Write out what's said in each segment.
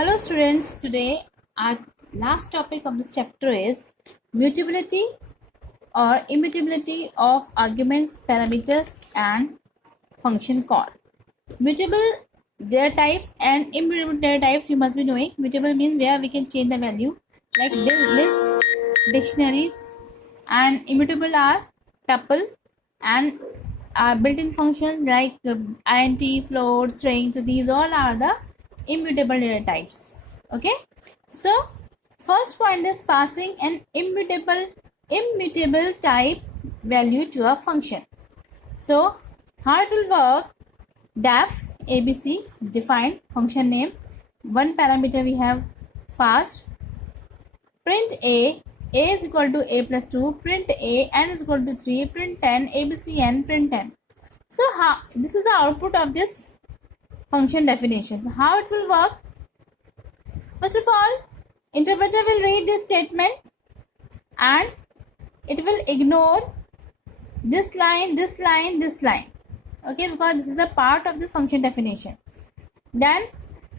Hello students, today our last topic of this chapter is mutability or immutability of arguments, parameters and function call. Mutable data types and immutable data types you must be knowing. Mutable means where we can change the value like list, dictionaries, and immutable are tuple and are built-in functions like int, float, string. So these all are the immutable data types. Okay, so first point is passing an immutable type value to a function. So how it will work? Def abc define function name, one parameter we have passed, print a is equal to a plus 2, print a n is equal to 3, print 10 abc n, print 10. So how this is the output of this function definition. So how it will work? First of all, interpreter will read this statement and it will ignore this line, this line, this line. Okay, because this is the part of the function definition. Then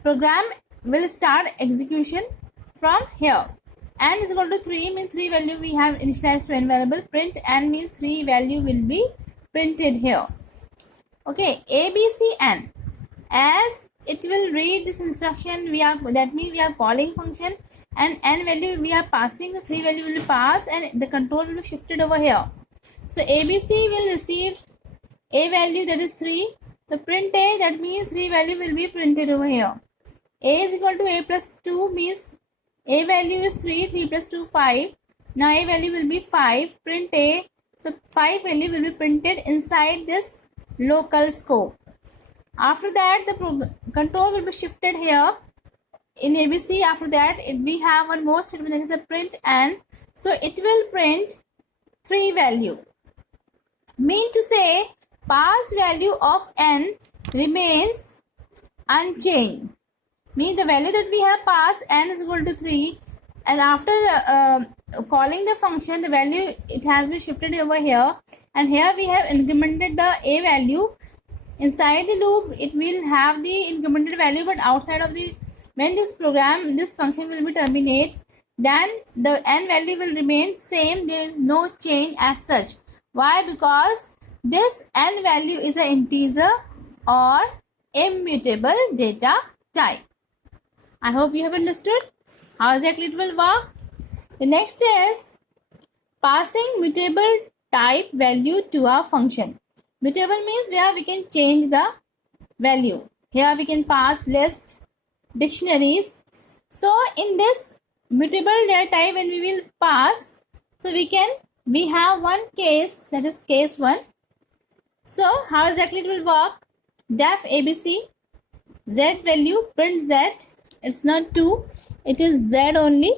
program will start execution from here. N is equal to 3 means 3 value we have initialized to n variable. Print n means 3 value will be printed here. Okay, abcn, as it will read this instruction, that means we are calling function and n value we are passing, the 3 value will be passed and the control will be shifted over here. So abc will receive a value, that is 3. So print a, that means 3 value will be printed over here. A is equal to a plus 2 means a value is 3, 3 plus 2 5. Now a value will be 5, print a. So 5 value will be printed inside this local scope. After that the control will be shifted here in abc. After that we have one more statement, that is a print n. So it will print 3 value. Mean to say pass value of n remains unchanged. Means the value that we have passed n is equal to 3, and after calling the function, the value it has been shifted over here, and here we have incremented the a value. Inside the loop it will have the incremented value, but outside of the, when this function will be terminate, then the n value will remain same. There is no change as such. Why? Because this n value is an integer or immutable data type. I hope you have understood how exactly it will work. The next is passing mutable type value to a function. Mutable means where we can change the value. Here we can pass list, dictionaries. So in this mutable data type, when we will pass, so we have one case, that is case 1. So how exactly it will work? Def abc z value, print z. It's not 2, it is z only.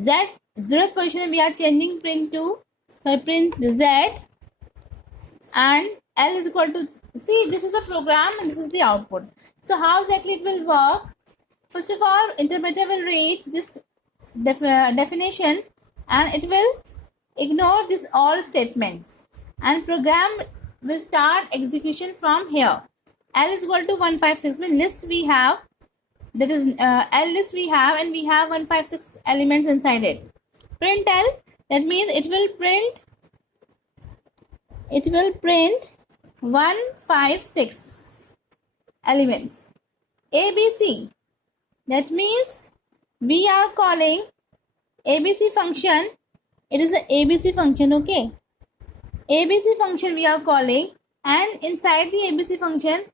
Z 0th position we are changing, print 2. So print z, and L is equal to, see, this is the program and this is the output. So how exactly it will work? First of all, interpreter will read this definition and it will ignore this all statements, and program will start execution from here. L is equal to 156 means list we have, that is L list we have, and we have 156 elements inside it. Print L, that means it will print 156 elements. ABC, that means we are calling ABC function. It is a ABC function. Okay, ABC function we are calling, and inside the ABC function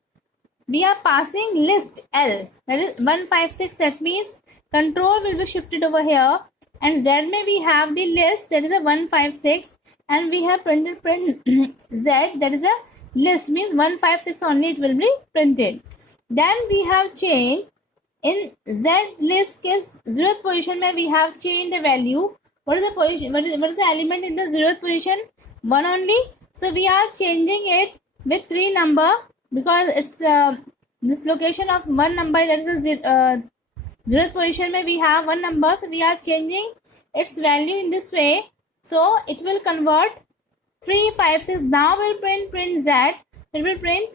we are passing list L, that is 156. That means control will be shifted over here, and Z may we have the list, that is a 156, and we have printed print Z, that is a list, means 156 only it will be printed. Then we have changed in Z list case 0th position may we have changed the value. What is the position? What is the element in the 0th position? 1 only. So we are changing it with 3 number, because it's this location of 1 number, that is a 0th position may we have 1 number. So we are changing its value in this way. So it will convert 356. Now we'll print Z. It will print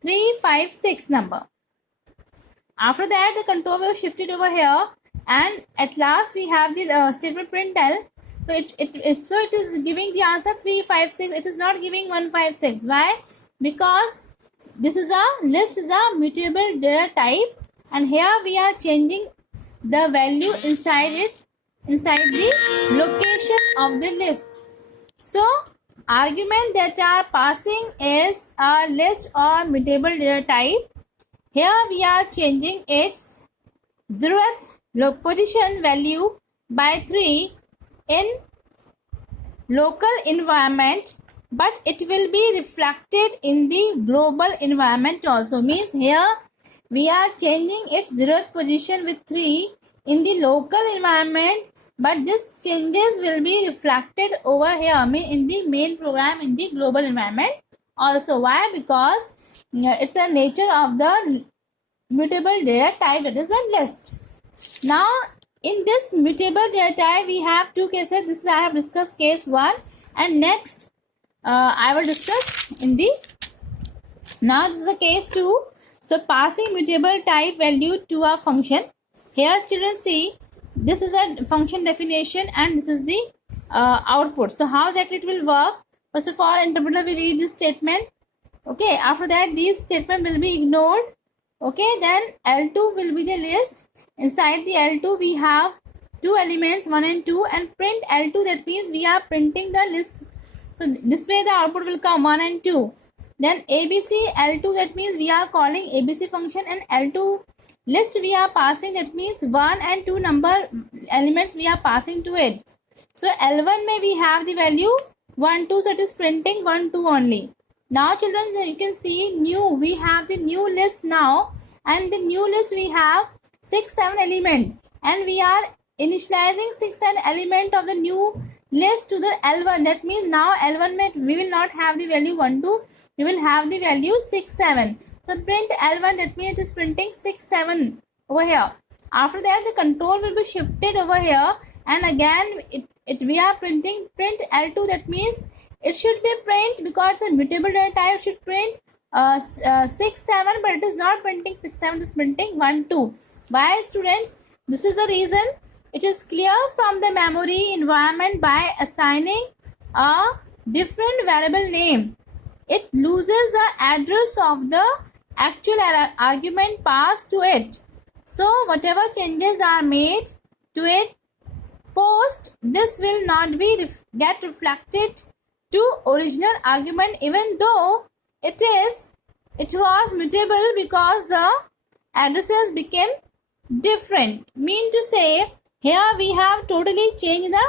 356 number. After that, the control will shift it over here, and at last we have the statement println. So it is giving the answer 356. It is not giving 156. Why? Because this is a list is a mutable data type, and here we are changing the value inside it, inside the location of the list. So argument that are passing is a list or mutable data type. Here we are changing its 0th position value by 3 in local environment, but it will be reflected in the global environment also. Means here we are changing its 0th position with 3 in the local environment, but this changes will be reflected over here in the main program in the global environment also. Why? Because it's a nature of the mutable data type, that is a list. Now in this mutable data type we have two cases. This is I have discussed case 1, and next I will discuss in the now this is a case 2. So passing mutable type value to a function. Here children see, this is a function definition and this is the output. So how exactly it will work? First of all, interpreter will read this statement. Okay, after that these statement will be ignored. Okay, then L2 will be the list. Inside the L2 we have two elements 1 and 2, and print L2, that means we are printing the list. So this way the output will come 1 and 2. Then ABC L2, that means we are calling ABC function, and L2 list we are passing, that means 1 and 2 number elements we are passing to it. So L1 may we have the value 1 2, so it is printing 1 2 only. Now children, you can see new, we have the new list now, and the new list we have 6 7 element, and we are initializing 6 7 element of the new list to the L1. That means now L1 we will not have the value 1 2, we will have the value 6 7. So print L1, that means it is printing 6 7 over here. After that the control will be shifted over here, and again we are printing print L2, that means it should be print, because it's a mutable data type, should print 6 7, but it is not printing 6 7, it is printing 1 2. Why, students? This is the reason. It is clear from the memory environment by assigning a different variable name, it loses the address of the actual argument passed to it. So whatever changes are made to it post, this will not be get reflected to original argument, even though it was mutable, because the addresses became different. Mean to say, here we have totally changed the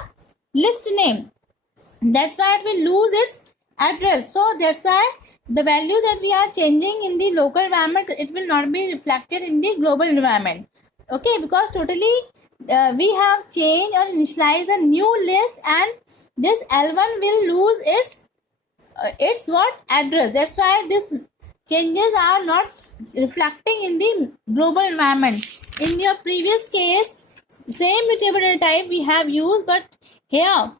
list name, that's why it will lose its address. So that's why the value that we are changing in the local environment, it will not be reflected in the global environment. Okay, because totally we have changed or initialized a new list, and this L1 will lose its what address. That's why this changes are not reflecting in the global environment. In your previous case, same mutable data type we have used, but here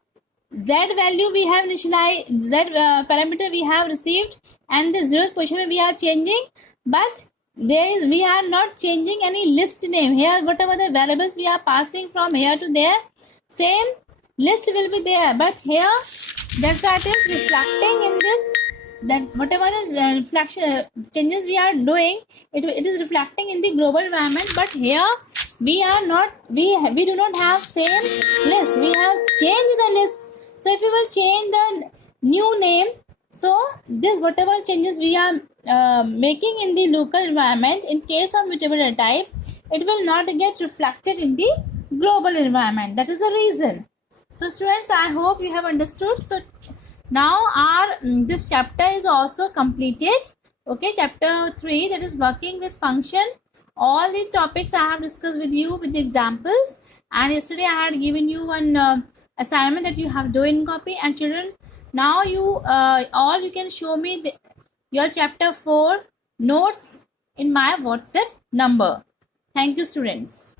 Z value we have initialized, Z parameter we have received, and the 0th position we are changing, but we are not changing any list name. Here whatever the variables we are passing from here to there, same list will be there, but here that's why it is reflecting in this, that whatever the reflection changes we are doing, it is reflecting in the global environment. But here we are not, we do not have same list, we have changed the list. So if we will change the new name, so this whatever changes we are making in the local environment, in case of mutable data type, it will not get reflected in the global environment. That is the reason. So students, I hope you have understood. So now our this chapter is also completed. Okay, chapter 3, that is working with function. All the topics I have discussed with you with the examples, and yesterday I had given you one assignment that you have do in copy. And children, now you all you can show me your chapter 4 notes in my WhatsApp number. Thank you, students.